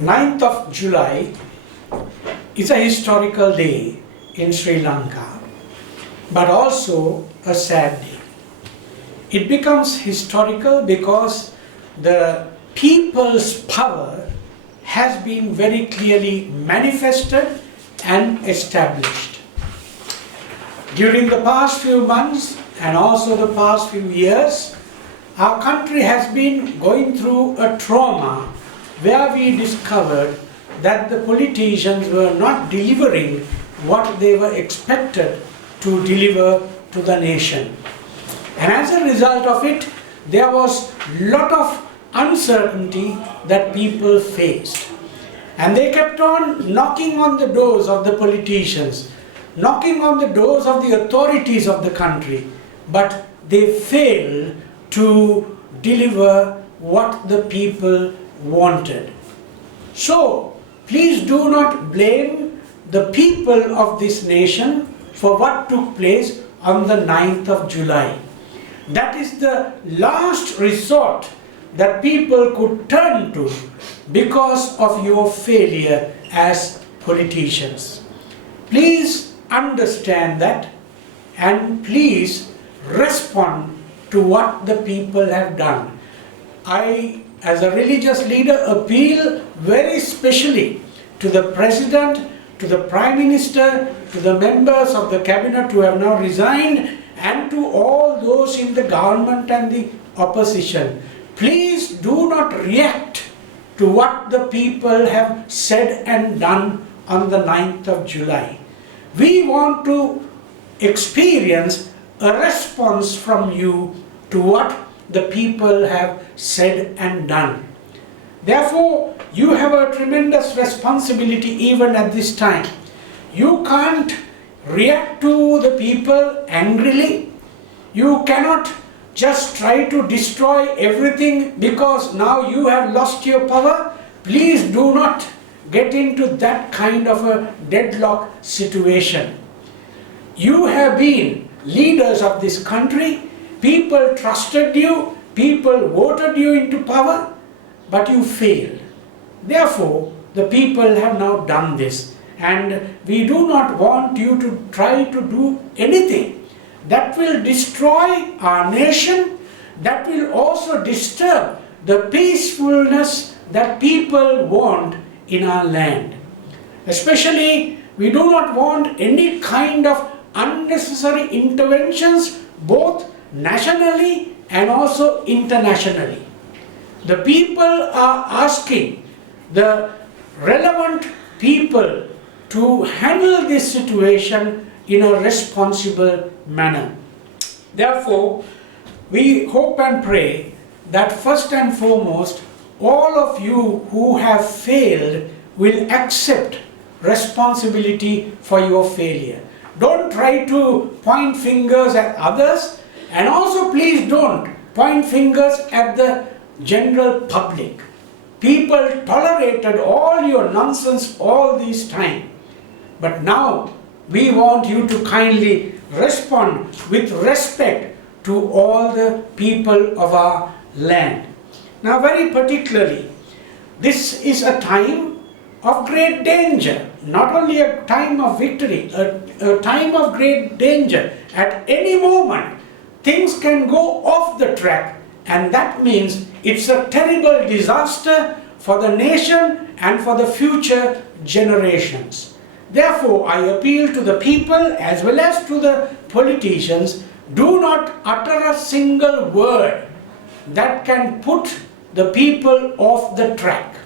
9th of July is a historical day in Sri Lanka, but also a sad day. It becomes historical because the people's power has been very clearly manifested and established. During the past few months and also the past few years, our country has been going through a trauma where we discovered that the politicians were not delivering what they were expected to deliver to the nation. And as a result of it, there was a lot of uncertainty that people faced. And they kept on knocking on the doors of the politicians, knocking on the doors of the authorities of the country, but they failed to deliver what the people wanted. So, please do not blame the people of this nation for what took place on the 9th of July. That is the last resort that people could turn to because of your failure as politicians. Please understand that and please respond to what the people have done. I, as a religious leader, appeal very specially to the President, to the Prime Minister, to the members of the Cabinet who have now resigned, and to all those in the government and the opposition. Please do not react to what the people have said and done on the 9th of July. We want to experience a response from you to what the people have said and done. Therefore, you have a tremendous responsibility even at this time. You can't react to the people angrily. You cannot just try to destroy everything because now you have lost your power. Please do not get into that kind of a deadlock situation. You have been leaders of this country. People trusted you. People voted you into power, but you failed. Therefore, the people have now done this. And we do not want you to try to do anything that will destroy our nation, that will also disturb the peacefulness that people want in our land. Especially, we do not want any kind of unnecessary interventions, both nationally and also internationally. The people are asking the relevant people to handle this situation in a responsible manner. Therefore, we hope and pray that first and foremost, all of you who have failed will accept responsibility for your failure. Don't try to point fingers at others, and also please don't point fingers at the general public. People tolerated all your nonsense all this time. But now we want you to kindly respond with respect to all the people of our land. Now, very particularly, this is a time of great danger, not only a time of victory, a time of great danger. At any moment, things can go off the track, and that means it's a terrible disaster for the nation and for the future generations. Therefore, I appeal to the people as well as to the politicians, do not utter a single word that can put the people off the track.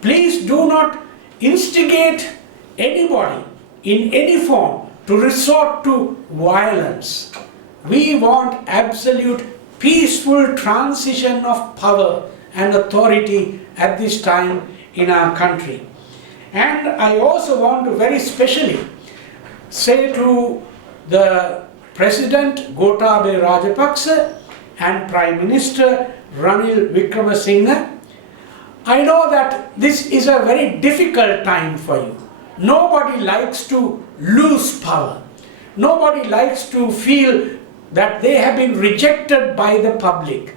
Please do not instigate anybody in any form to resort to violence. We want absolute peaceful transition of power and authority at this time in our country. And I also want to very specially say to the President Gotabaya Rajapaksa and Prime Minister Ranil Wickremesinghe, I know that this is a very difficult time for you. Nobody likes to lose power. Nobody likes to feel that they have been rejected by the public.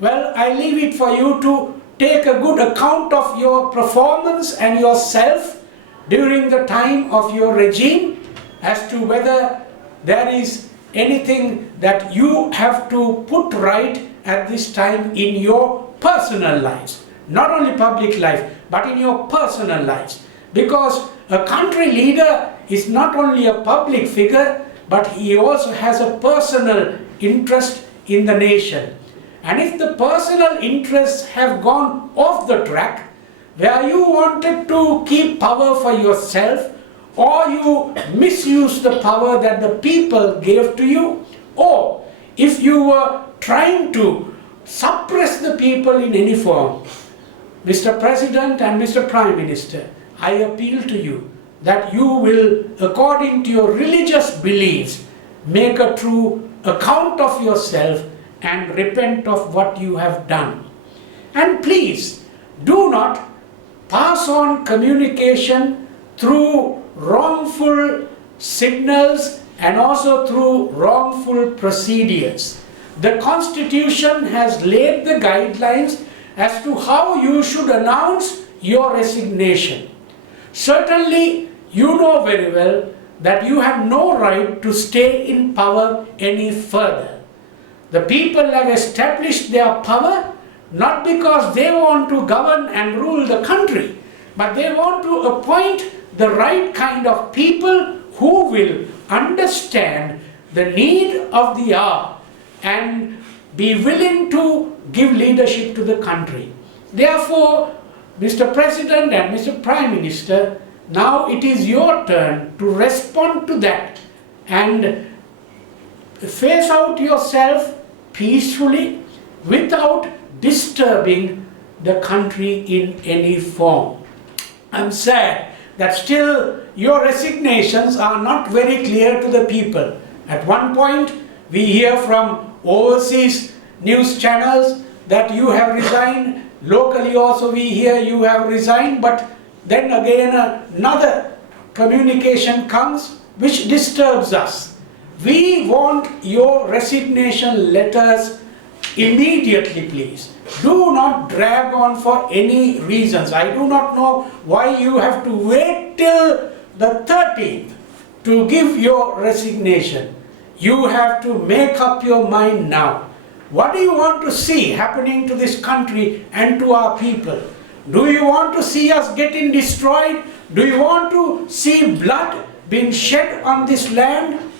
Well, I leave it for you to take a good account of your performance and yourself during the time of your regime as to whether there is anything that you have to put right at this time in your personal lives. Not only public life, but in your personal lives. Because a country leader is not only a public figure, but he also has a personal interest in the nation. And if the personal interests have gone off the track, where you wanted to keep power for yourself, or you misuse the power that the people gave to you, or if you were trying to suppress the people in any form, Mr. President and Mr. Prime Minister, I appeal to you that you will, according to your religious beliefs, make a true account of yourself and repent of what you have done. And please, do not pass on communication through wrongful signals and also through wrongful procedures. The Constitution has laid the guidelines as to how you should announce your resignation. Certainly, you know very well that you have no right to stay in power any further. The people have established their power not because they want to govern and rule the country, but they want to appoint the right kind of people who will understand the need of the hour and be willing to give leadership to the country. Therefore, Mr. President and Mr. Prime Minister, now it is your turn to respond to that and face out yourself peacefully without disturbing the country in any form. I'm sad that still your resignations are not very clear to the people. At one point, we hear from overseas news channels that you have resigned. Locally also we hear you have resigned, but then again another communication comes which disturbs us. We want your resignation letters immediately, please. Do not drag on for any reasons. I do not know why you have to wait till the 13th to give your resignation. You have to make up your mind now. What do you want to see happening to this country and to our people? Do you want to see us getting destroyed? Do you want to see blood being shed on this land?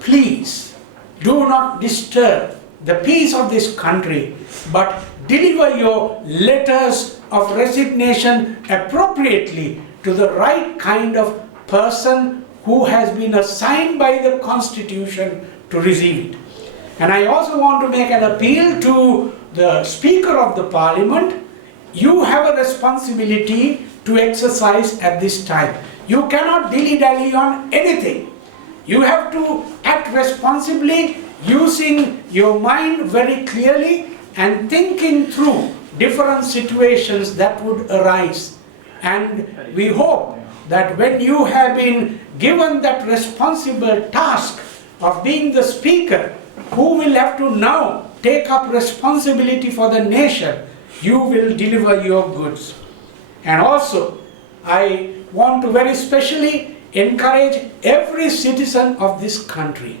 Please, do not disturb the peace of this country, but deliver your letters of resignation appropriately to the right kind of person who has been assigned by the Constitution to receive it. And I also want to make an appeal to the Speaker of the Parliament. You have a responsibility to exercise at this time. You cannot dilly-dally on anything. You have to act responsibly, using your mind very clearly and thinking through different situations that would arise. And we hope that when you have been given that responsible task of being the Speaker, who will have to now take up responsibility for the nation, you will deliver your goods. And also, I want to very specially encourage every citizen of this country.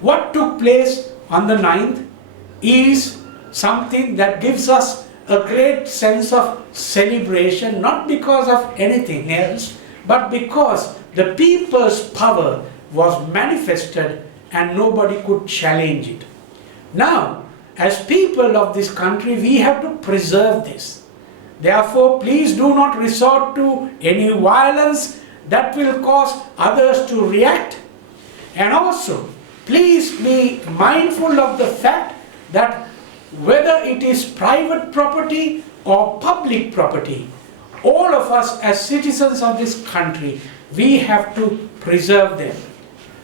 What took place on the 9th is something that gives us a great sense of celebration, not because of anything else, but because the people's power was manifested and nobody could challenge it. Now, as people of this country, we have to preserve this. Therefore, please do not resort to any violence that will cause others to react. And also, please be mindful of the fact that whether it is private property or public property, all of us as citizens of this country, we have to preserve them.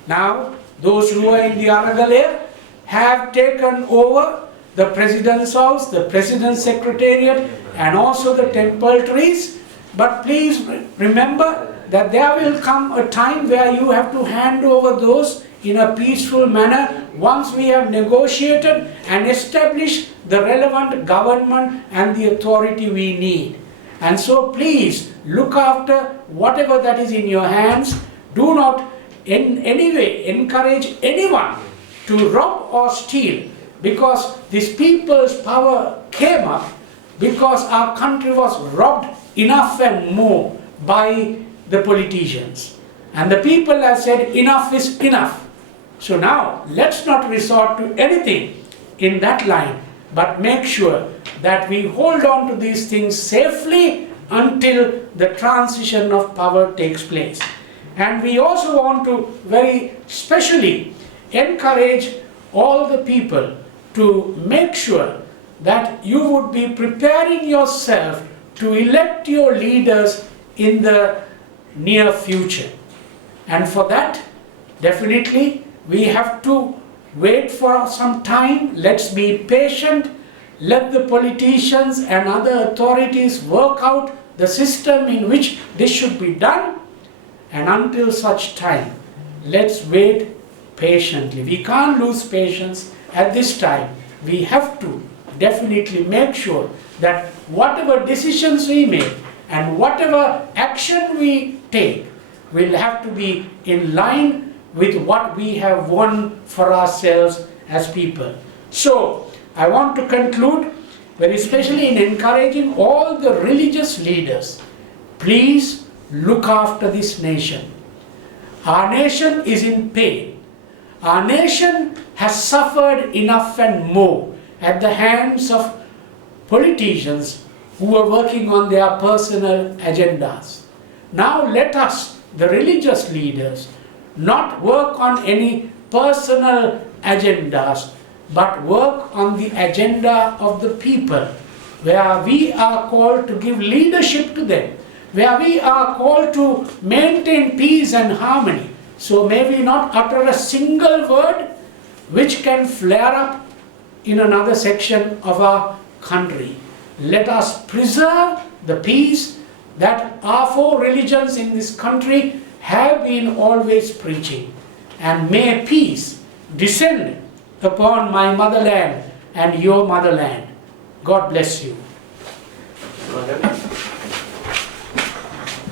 Now, those who are in the Aragalaya have taken over the President's house, the President's Secretariat, and also the temple trees. But please remember that there will come a time where you have to hand over those in a peaceful manner once we have negotiated and established the relevant government and the authority we need. And so please look after whatever that is in your hands. Do not in any way encourage anyone to rob or steal, because this people's power came up because our country was robbed enough and more by the politicians. And the people have said enough is enough. So now let's not resort to anything in that line, but make sure that we hold on to these things safely until the transition of power takes place. And we also want to very specially encourage all the people to make sure that you would be preparing yourself to elect your leaders in the near future. And for that, definitely, we have to wait for some time. Let's be patient. Let the politicians and other authorities work out the system in which this should be done. And until such time, let's wait patiently. We can't lose patience at this time. We have to definitely make sure that whatever decisions we make and whatever action we take will have to be in line with what we have won for ourselves as people. So, I want to conclude very especially in encouraging all the religious leaders. Please look after this nation. Our nation is in pain. Our nation has suffered enough and more at the hands of politicians who are working on their personal agendas. Now let us, the religious leaders, not work on any personal agendas, but work on the agenda of the people, where we are called to give leadership to them, where we are called to maintain peace and harmony. So may we not utter a single word which can flare up in another section of our country. Let us preserve the peace that our four religions in this country have been always preaching. And may peace descend upon my motherland and your motherland. God bless you.